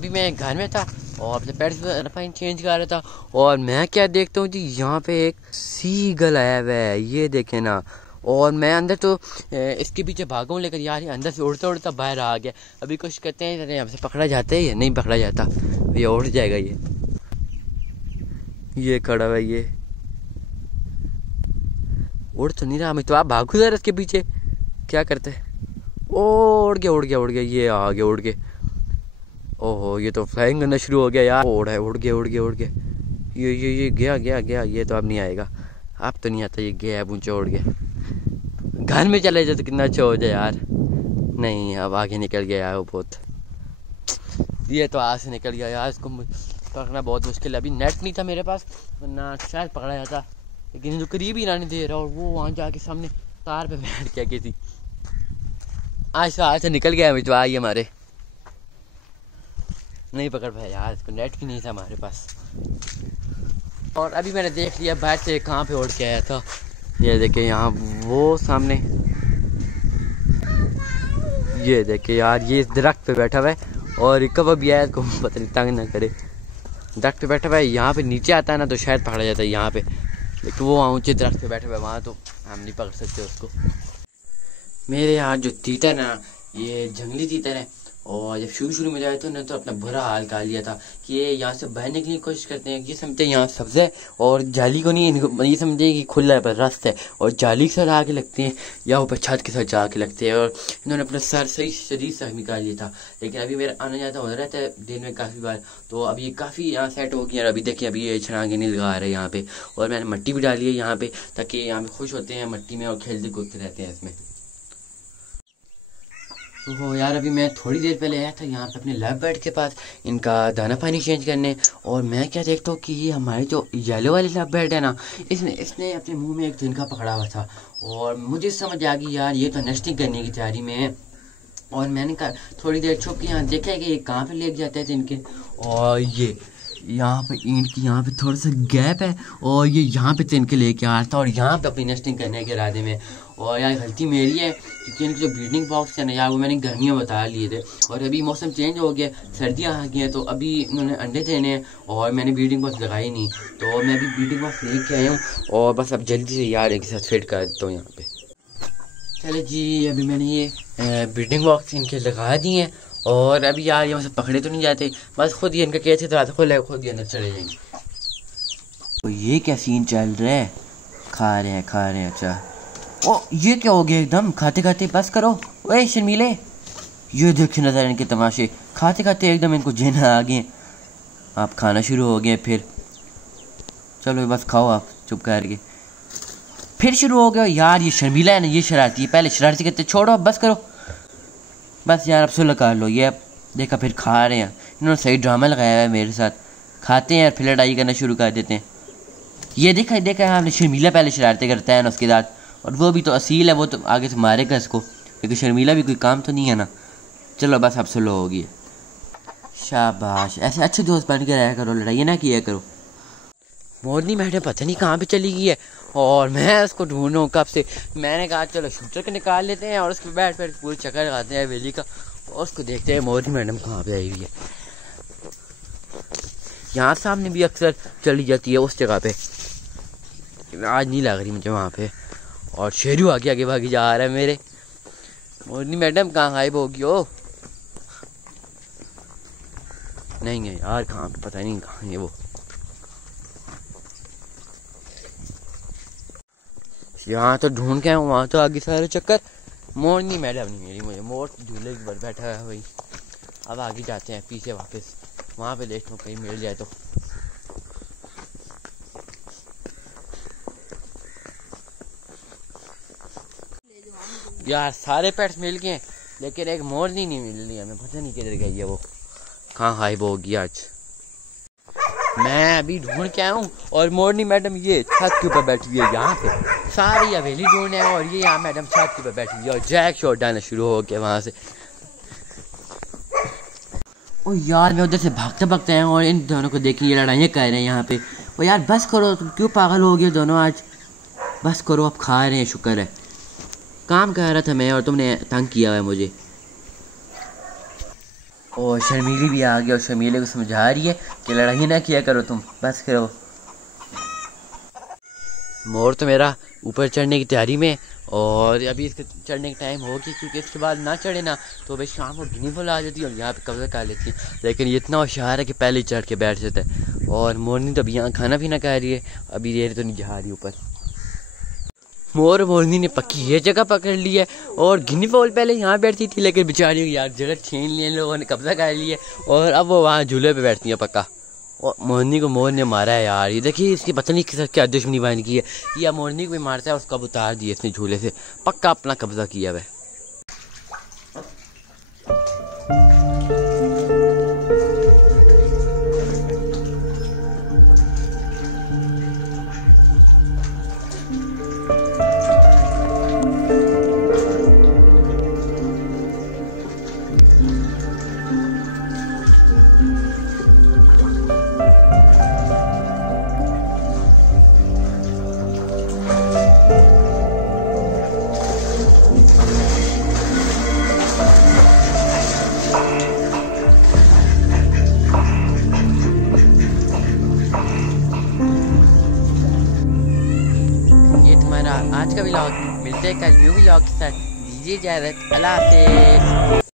अभी मैं घर में था और अपने पेट्स फाइन चेंज कर रहा था और मैं क्या देखता हूँ जी, यहाँ पे एक सीगल आया हुआ है, ये देखे ना। और मैं अंदर तो इसके पीछे भागा हूँ, लेकिन यार ये अंदर से उड़ता उड़ता बाहर आ गया। अभी कोशिश करते हैं हमसे पकड़ा जाता है या नहीं पकड़ा जाता। ये उड़ जाएगा, ये खड़ा हुआ है, ये उड़ तो नहीं रहा। मैं तो आप भागो जरा इसके पीछे, क्या करते हैं। उड़ गया उड़ गया उड़ गया, ये आ गया उड़ के। ओहो, ये तो फ्लाइंग करना शुरू हो गया यार। उड़ गया उड़ गया उड़ गया, ये गया गया गया। ये तो अब नहीं आएगा, अब तो नहीं आता। ये गया ऊंचा उड़ गया। घर में चले जाए तो कितना अच्छा हो जाए यार। नहीं, अब आगे निकल गया यार वो बहुत। ये तो आज से निकल गया यार, इसको पकड़ना बहुत मुश्किल है। अभी नेट नहीं था मेरे पास, वरना शायद पकड़ा जाता, लेकिन जो करीब ही नहीं दे रहा। और वो वहाँ जाके सामने तार पे बैठ के किसी आज से निकल गया मिचवा ये हमारे। नहीं पकड़ पाया यार इसको, नेट भी नहीं था हमारे पास। और अभी मैंने देख लिया बाहर से कहाँ पे उड़ के आया था। ये देखे यहाँ वो सामने, ये देखे यार, ये इस दरख्त पे बैठा हुआ है। और कब भी आया इसको पता नहीं, तंग ना करे। दरख्त पे बैठा हुआ है, यहाँ पे नीचे आता है ना तो शायद पकड़ा जाता है यहाँ पे, लेकिन वो वहाँ ऊँचे दरख्त पे बैठा हुआ है, वहाँ तो हम नहीं पकड़ सकते उसको। मेरे यहाँ जो तीतर है ना, ये जंगली तीतर है। और जब शुरू में जाए तो ना तो अपना बुरा हाल कर लिया था कि ये यहाँ से बहने के लिए कोशिश करते हैं। ये समझते हैं यहाँ सब्ज है और जाली को नहीं, इनको ये समझते हैं कि खुला है पर रास्ता है, और जाली के साथ आके लगते हैं या ऊपर छत के साथ जाके लगते हैं। और इन्होंने अपना सर सही शरीर से निकाल लिया था। लेकिन अभी मेरा आना जाता हो रहता है दिन में काफ़ी बार, तो अभी ये काफ़ी यहाँ सेट हो गया। अभी देखिए, अभी ये छलांगे नहीं लगा रहे यहाँ पे। और मैंने मिट्टी भी डाली है यहाँ पे, ताकि यहाँ पे खुश होते हैं मिट्टी में और खेलते कूदते रहते हैं इसमें। तो यार अभी मैं थोड़ी देर पहले आया था यहाँ पे अपने लव बर्ड के पास इनका दाना पानी चेंज करने। और मैं क्या देखता हूँ कि ये हमारी जो येलो वाली लव बर्ड है ना, इसने अपने मुंह में एक तिनका पकड़ा हुआ था। और मुझे समझ आ गई यार, ये तो नेस्टिंग करने की तैयारी में है। और मैंने कहा थोड़ी देर छुप के यहाँ देखा है कि ये कहाँ पे लेके जाते हैं तिनके। और ये यहाँ पे ईंट की यहाँ पे थोड़ा सा गैप है, और ये यहाँ पे तिनके लेके आ रहा था और यहाँ पे अपनी नेस्टिंग करने के इरादे में। और यार गलती मेरी है, क्योंकि इनके जो ब्रीडिंग बॉक्स है ना यार, वो मैंने गर्मियों में बता लिए थे। और अभी मौसम चेंज हो गया, सर्दियाँ आ गई हैं, तो अभी इन्होंने अंडे देने हैं और मैंने ब्रीडिंग बॉक्स लगाई नहीं। तो मैं अभी ब्रीडिंग बॉक्स लेके आया हूँ और बस अब जल्दी से यार एक साथ फिट कर देता हूँ यहाँ पे। चले जी, अभी मैंने ये ब्रीडिंग बॉक्स इनके लगा दिए हैं। और अभी यार यहाँ से पकड़े तो नहीं जाते, बस खुद ही इनका कैसे तो आता खुद खुद ही अंदर चले जाएंगे। तो ये क्या सीन चल रहा है, खा रहे हैं। अच्छा, ओ ये क्या हो गया एकदम खाते खाते, बस करो। ओए शर्मीले, ये देखिए नजर इनके तमाशे, खाते खाते एकदम इनको जेना आ गए। आप खाना शुरू हो गए फिर, चलो बस खाओ आप चुप करके। फिर शुरू हो गया यार, ये शर्मीला है ना, ये शरारती है, पहले शरारती करते, छोड़ो अब बस करो, बस यार अब सुलह कर लो। ये अब देखा फिर खा रहे हैं, इन्होंने सही ड्रामा लगाया है मेरे साथ। खाते हैं फिर लड़ाई करना शुरू कर देते हैं। ये देखा है आपने, शर्मीला पहले शरारतें करता है ना उसके साथ, और वो भी तो असील है, वो तो आगे से मारेगा इसको, लेकिन शर्मीला भी कोई काम तो नहीं है ना। चलो बस अब सुलह होगी, शाबाश, ऐसे अच्छे दोस्त बन के रहा करो, लड़ाई ना किया करो। मोरनी मैडम पता नहीं कहाँ पे चली गई है, और मैं उसको ढूंढ रहा हूँ कब से। मैंने कहा चलो शूटर को निकाल लेते हैं और उसके बैठ पूरे चक्कर लगाते हैं वेली का, और उसको देखते हैं मोरनी मैडम कहाँ पे आई हुई है। यहाँ सामने भी अक्सर चली जाती है उस जगह पे, आज नहीं लग रही मुझे वहाँ पे। और शेरू आगे भागी जा रहा है मेरे। मोरनी मैडम कहाँ गायब होगी हो? नहीं है यार, कहाँ पे पता नहीं कहाँ है वो। यहाँ तो ढूंढ के आया हूँ, वहाँ तो आगे सारे चक्कर। मोरनी मैडम नहीं मिली मुझे, मोर झूले पर बैठा है भाई। अब आगे जाते हैं पीछे वापस, वहाँ पे देखता हूँ कहीं मिल जाए तो। यार सारे पेट्स मिल गए, लेकिन एक मोरनी नहीं मिल रही हमें, पता नहीं किधर गई है वो, कहाँ गायब होगी आज। मैं अभी ढूंढ के आया हूँ और मोरनी मैडम ये छत के ऊपर बैठी हुई है। यहाँ पे सारी हवेली ढूंढने हैं और ये यहाँ मैडम छत के ऊपर बैठी हुई है और जैक शॉट डालना शुरू हो गया वहाँ से। ओ यार मैं उधर से भागते आया और इन दोनों को देखी ये लड़ाइयाँ कर रहे हैं यहाँ पे। ओ यार बस करो, तुम क्यों पागल हो गए दोनों आज, बस करो, अब खा रहे हैं, शुक्र है। काम कर रहा था मैं और तुमने तंग किया है मुझे। और शर्मीली भी आ गई और शर्मीले को समझा रही है कि लड़ाई ना किया करो, तुम बस करो। मोर तो मेरा ऊपर चढ़ने की तैयारी में, और अभी इसके चढ़ने का टाइम हो गया, क्योंकि इसके बाद ना चढ़े ना तो भाई शाम को गिनी फुल आ जाती है और यहाँ पे कब्जा कर लेती है। लेकिन ये इतना होशियार है कि पहले ही चढ़ के बैठ जाता है। और मोरनी तो अभी यहाँ खाना पीना खा रही है, अभी ये तो नहीं जा रही ऊपर। मोरनी ने पक्की ये जगह पकड़ ली है, और गिनी फॉल पहले यहाँ बैठती थी, लेकिन बेचारी यार जगह छीन ली, लोगों ने कब्जा कर लिया और अब वो वहाँ झूले पे बैठती है पक्का। और मोरनी को मोर ने मारा है यार, ये देखिए इसकी पता नहीं किस क्या दुश्मनी बन की है, या मोरनी को भी मारता है, उसका उतार दिया इसने झूले से, पक्का अपना कब्जा किया वह। आज का व्लॉग, मिलते हैं कल न्यू व्लॉग के साथ, दीजिए इजाज़त, अल्लाह हाफ़िज़।